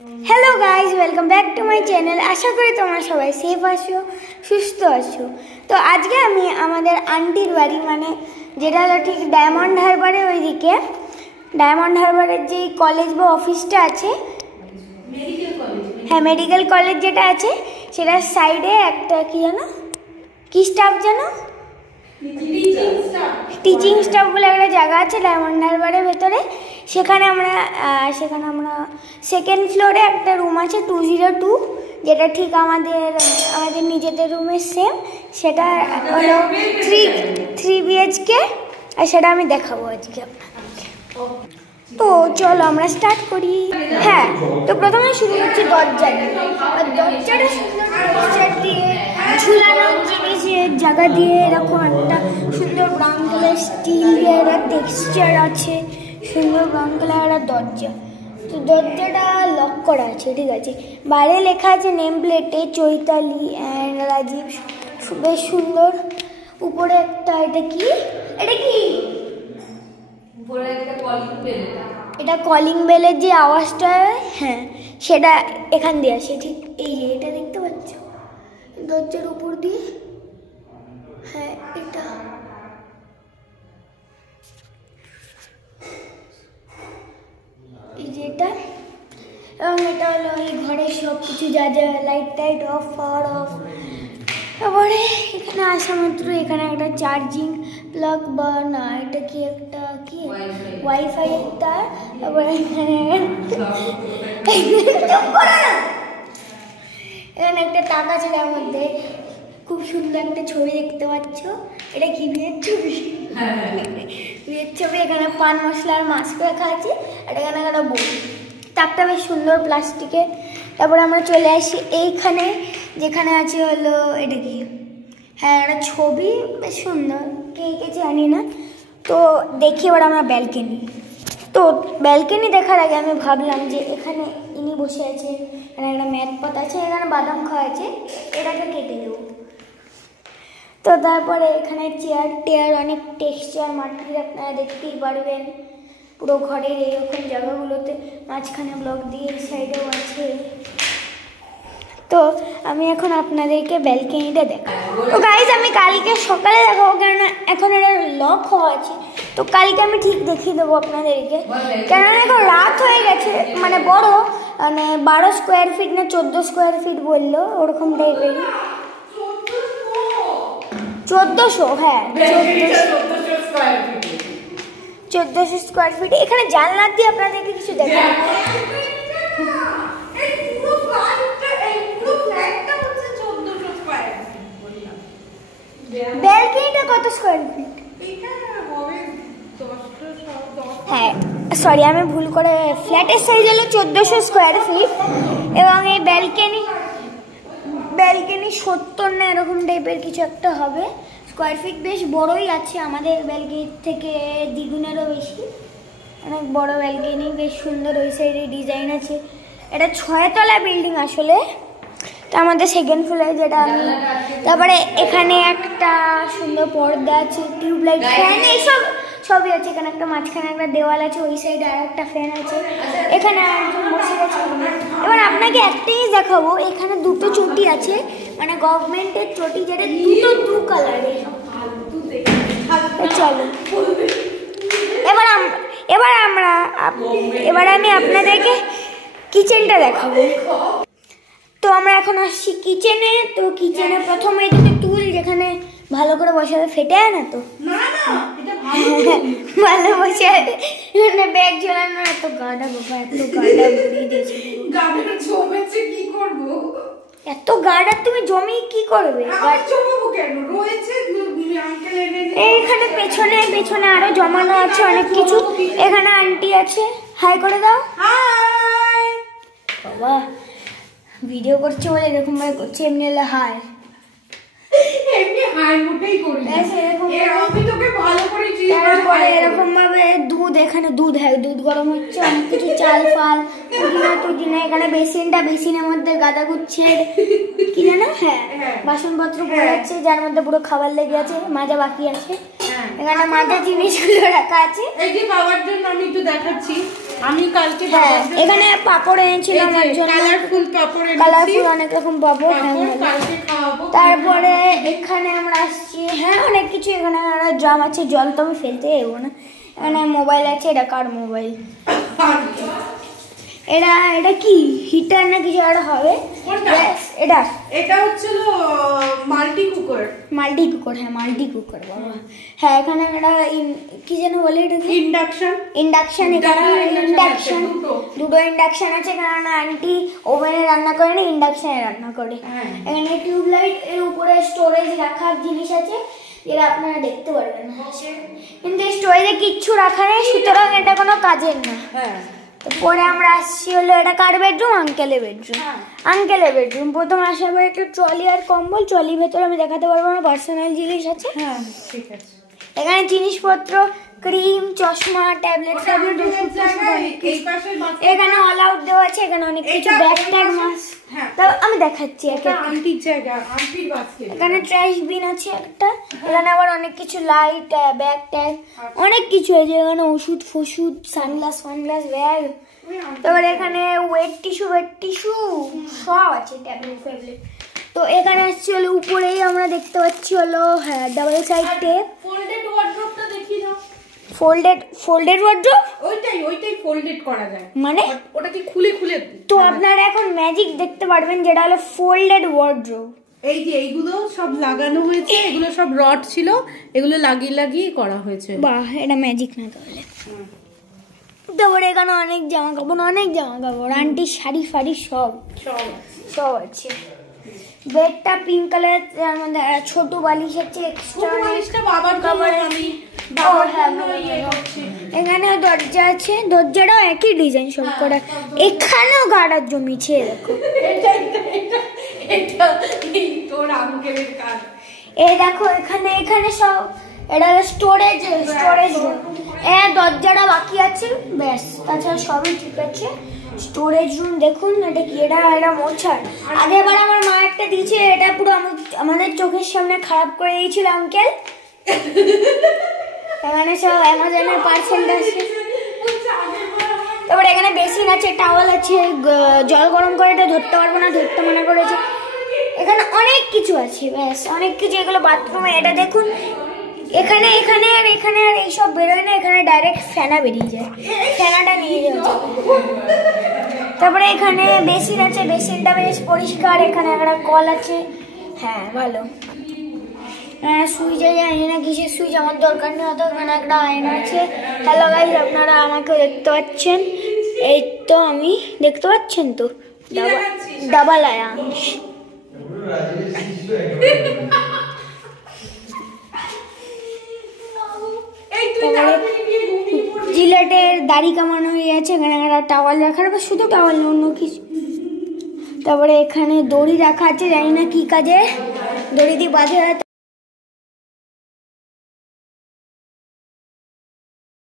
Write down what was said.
Hello guys welcome back to my channel. आशा करी तुम्हारा सबाई सेफ आছো सुस्थ आছো। तो आज के आमी आमादेर आंटिर बाड़ी माने जेटा हलो ठीक डायमंड हारबारे ओइदिके डायमंड हारबारेर जे कलेज बा अफिसटा आछे हाँ मेडिकल कलेज जेटा आछे सेटार साइडे एकटा कि जानो कि स्टाफ जानो টিচিং স্টাফ বলে একটা জায়গা আছে ডায়মন্ড হারবারের ভেতরে। সেখানে আমরা সেকেন্ড ফ্লোরে একটা রুম আছে 202 যেটা ঠিক আমাদের নিজেদের রুমের সেম। সেটা হলো 3 BHK আর সেটা আমি দেখাবো আজকে আপনাকে। তো চলো আমরা স্টার্ট করি। হ্যাঁ তো প্রথমে শুরু করছি দরজা দিয়ে। আর দরজাটা সুন্দর টেক্সচার দিয়ে ঝুলানো জিনিসের জায়গা দিয়ে এরকম একটা সুন্দর ব্রাউন কালার স্টিল দিয়ে একটা টেক্সচার আছে, সুন্দর ব্রাউন কালারের দরজা। তো দরজাটা লক করা আছে, ঠিক আছে। বাইরে লেখা আছে নেম প্লেটে চৈতালি অ্যান্ড রাজীব, বেশ সুন্দর। উপরে একটা এটা কি এটা কলিং বেলের যে আওয়াজটা হ্যাঁ সেটা এখান দিয়ে আসে, ঠিক এই যে এটা দেখতে পাচ্ছ দরজার উপর দিয়ে। হ্যাঁ এটা এই যে এটা, এবং এটা হলো এই ঘরের সব কিছু যা যা light tight of power of. তারপরে এখানে আসা মাত্র এখানে একটা চার্জিং প্লাগ বা না এটা কি একটা কি ওয়াইফাই একটা। তারপরে এখানে একটা টাকা ছেলের মধ্যে খুব সুন্দর একটা ছবি দেখতে পাচ্ছ। এটা কি বিয়ের ছবি? বিয়ের ছবি। এখানে পান মশলার মাস্ক রাখা আছে আর এখানে একটা বই, তাকটা বেশ সুন্দর প্লাস্টিকে। তারপরে আমরা চলে আসি এইখানে যেখানে আছে হলো এটা কি হ্যাঁ একটা ছবি বেশ সুন্দর, কে এঁকেছে জানি না। তো দেখি এবার আমরা ব্যালকনি। তো ব্যালকনি দেখার আগে আমি ভাবলাম যে এখানে ইনি বসে আছে, এখানে একটা ম্যাট পাতা আছে, এখানে বাদাম খাওয়া আছে, এটাকে কেটে দেবো। তো তারপরে এখানে চেয়ার টেয়ার অনেক টেক্সচার মাটির আপনারা দেখতেই পারবেন পুরো ঘরের এইরকম জায়গাগুলোতে। মাঝখানে ব্লক দিয়ে এই সাইডেও আছে। তো আমি এখন আপনাদেরকে ব্যালকনিটা দেখাবো। তো গাইজ আমি কালকে সকালে দেখাবো, কেননা এখন এটা লক হওয়া আছে। তো কালকে আমি ঠিক দেখিয়ে দেবো আপনাদেরকে, কেননা এখন রাত হয়ে গেছে। মানে বড় মানে 12 স্কোয়ার ফিট না 14 স্কোয়ার ফিট বললো ওরকম টাইপেরই। 1400 হ্যাঁ 1400 স্কোয়ার ফিট। এখানে জানলা দিয়ে আপনাদেরকে কিছু দেখাবো। ব্যালকনিটা কত স্কোয়ার ফিট? হ্যাঁ সরি আমি ভুল করে, ফ্ল্যাটের সাইজ হলো 1400 স্কোয়ার ফিট এবং এই ব্যালকনি 70 না এরকম টাইপের কিছু একটা হবে স্কোয়ার ফিট। বেশ বড়ই আছে, আমাদের ব্যালকনির থেকে দ্বিগুণেরও বেশি, অনেক বড় ব্যালকনি, বেশ সুন্দর। ওই সাইডে ডিজাইন আছে। এটা 6 তলা বিল্ডিং আসলে। তো আমাদের সেকেন্ড ফ্লোরে যেটা আমি। তারপরে এখানে একটা সুন্দর পর্দা আছে, টিউবলাইট, ফ্যান এইসব সবই আছে। এখানে একটা মাঝখানে একটা দেওয়াল আছে, ওই সাইডে আর একটা ফ্যান আছে। এখানে একজন বসে আছে। এবার আপনাকে একটা জিনিস দেখাবো, এখানে দুটো চটি আছে, মানে গভর্নমেন্টের চটি, যেটা দু কালারের। চলো এবার আমি আপনাদেরকে কিচেনটা দেখাবো। তো আমরা এখন আসছি কিচেনে। তো কিচেনে প্রথমে দুটো টুল যেখানে ভালো করে বসাবে, ফেটে যায় না তো ভালো বসে এখানে ব্যাগ ঝোলানো। এত গাডা বাবা, এত গাডা ভরিয়ে দিয়েছে। এত গাডা তুমি জমি কি করবে? এইখানে পেছনে আরো জমানো আছে অনেক কিছু। এখানে আন্টি আছে, হাই করে দাও। বাবা ভিডিও করছে বলে এরকম ভাবে করছে, এমনি হলে হাই এরকম ভাবে দুধ, এখানে দুধ গরম হচ্ছে, অনেক কিছু চাল ফাল পুদিনা। এখানে বেসিনের মধ্যে গাদা গুচ্ছের কি জানো হ্যাঁ বাসনপত্র পড়ে আছে, যার মধ্যে পুরো খাবার লেগে আছে, মাজা বাকি আছে। এখানে মাজা জিনিসগুলো রাখা আছে। এই যে খাওয়ার জন্য আমি একটু দেখাচ্ছি, আমি কালকে এখানে পাপড় এনেছিলাম আমার জন্য, কালারফুল পাপড়, কালারফুল অনেক রকম পাপড়। কালকে খাওয়াবো। তারপরে এখানে আমরা আসছি, হ্যাঁ অনেক কিছু, এখানে ড্রাম আছে, জল তো আমি ফেলতে যাবো না। এখানে মোবাইল আছে, এটা কার মোবাইল? এটা কি হিটার না কিছু একটা হবে? এটা হচ্ছিল মাল্টি কুকার। হ্যাঁ মাল্টি কুকার বাবা। হ্যাঁ এখানে একটা কি যেন বলে, এটা ইন্ডাকশন। এখানে দুটো ইন্ডাকশন আছে, কারণ আন্টি ওভেনে রান্না করে না, ইন্ডাকশনে রান্না করে। এখানে টিউবলাইট, এর উপরে স্টোরেজ রাখার জিনিস আছে, এরা আপনারা দেখতে পারবেন। কিন্তু স্টোরেজে কিচ্ছু রাখা নেই, সুতরাং এটা কোনো কাজের না। পরে আমরা আসছি হলো, এটা কার বেডরুম? আঙ্কেলের বেডরুম। প্রথম আসার পরে একটু ট্রলি আর কম্বল, ট্রলির ভেতরে আমি দেখাতে পারবো না, পার্সোনাল জিনিস আছে। ঠিক আছে। এখানে জিনিসপত্র, ক্রিম, চশমা, ট্যাবলেট, এখানে অল আউট দেওয়া আছে। এখানে অনেক কিছু ব্যাগ ট্যাগ মাছ, আমি দেখাচ্ছি। এখানে ট্র্যাশ বিন আছে একটা, এখানে আবার অনেক কিছু লাইট, ব্যাগ ট্যাগ, অনেক কিছু আছে। এখানে ওষুধ ফষুধ, সানগ্লাস ব্যাগ। তারপরে এখানে ওয়েট টিস্যু সব আছে, ট্যাবলেট ফ্যাবলেট। তো এখানে আসছে হলো উপরেই আমরা দেখতে পাচ্ছি হলো, হ্যাঁ ডাবল সাইড টেপ। ফোল্ডেড ওয়ার্ড্রোবটা দেখিয়ে দাও। ফোল্ডেড ওয়ার্ড্রোব, ওইটাই ফোল্ডেড করা যায়, মানে ওটা কি খুলে তো আপনারা এখন ম্যাজিক দেখতে পারবেন, যেটা হলো ফোল্ডেড ওয়ার্ড্রোব। এই যে এইগুলো সব লাগানো হয়েছে, এগুলো সব রড ছিল, এগুলো লাগিয়ে করা হয়েছে। বাহ, এটা ম্যাজিক না তাহলে। তারপরে এখানে অনেক জামা কাপড়, আন্টির শাড়ি ফাড়ি সব আছে। বেডটা পিঙ্ক কালার, এর মধ্যে ছোট বালিশ আছে এক্সট্রা, বাবার কভার। এখানে দরজা আছে, দরজাটাও একই ডিজাইন সব করা। এখানেও গাড়ার জমিছে, দেখো এই দেখো এখানে সব, এটা স্টোরেজ রুম। দরজাটা বাকি আছে, ব্যাস, তাছাড়া সবই ঠিক আছে। স্টোরেজ রুম দেখুন, এটা কি, এটা মোছার। আগেরবার আমার মা একটা দিয়েছে, এটা পুরো আমাদের চোখের সামনে খারাপ করে দিয়েছিল আঙ্কেল। এখানে সব অ্যামাজনের পার্সেল আছে। তারপরে এখানে বেসিন আছে, টাওয়াল আছে, জল গরম করে এটা ধরতে পারবো না, ধরতে মানা করেছে। এখানে অনেক কিছু আছে, ব্যাস অনেক কিছু। এগুলো বাথরুমে, এটা দেখুন এখানে আর এইসব বেরোয় না, এখানে ডাইরেক্ট ফেনা বেরিয়ে যায়, ফেনাটা নিয়ে যাচ্ছে। তারপরে এখানে বেসিন আছে, বেসিনটা বেশ পরিষ্কার। এখানে একটা কল আছে, হ্যাঁ ভালো। সুইচ জানি না কিসের সুইচ, আমার দরকার নেই অত। এখানে একটা আয়না আছে। হ্যালো গাইস, আপনারা আমাকে দেখতে পাচ্ছেন? এই তো আমি দেখতে পাচ্ছেন তো, ডাবল আয়াংশ। জিলেটের দাড়ি কামানো হয়ে আছে। এখানে একটা টাওয়াল রাখার, বা শুধু টাওয়াল, অন্য কিছু। তারপরে এখানে দড়ি রাখা আছে, জানি না কি কাজে, দড়ি দিয়ে বাঁধা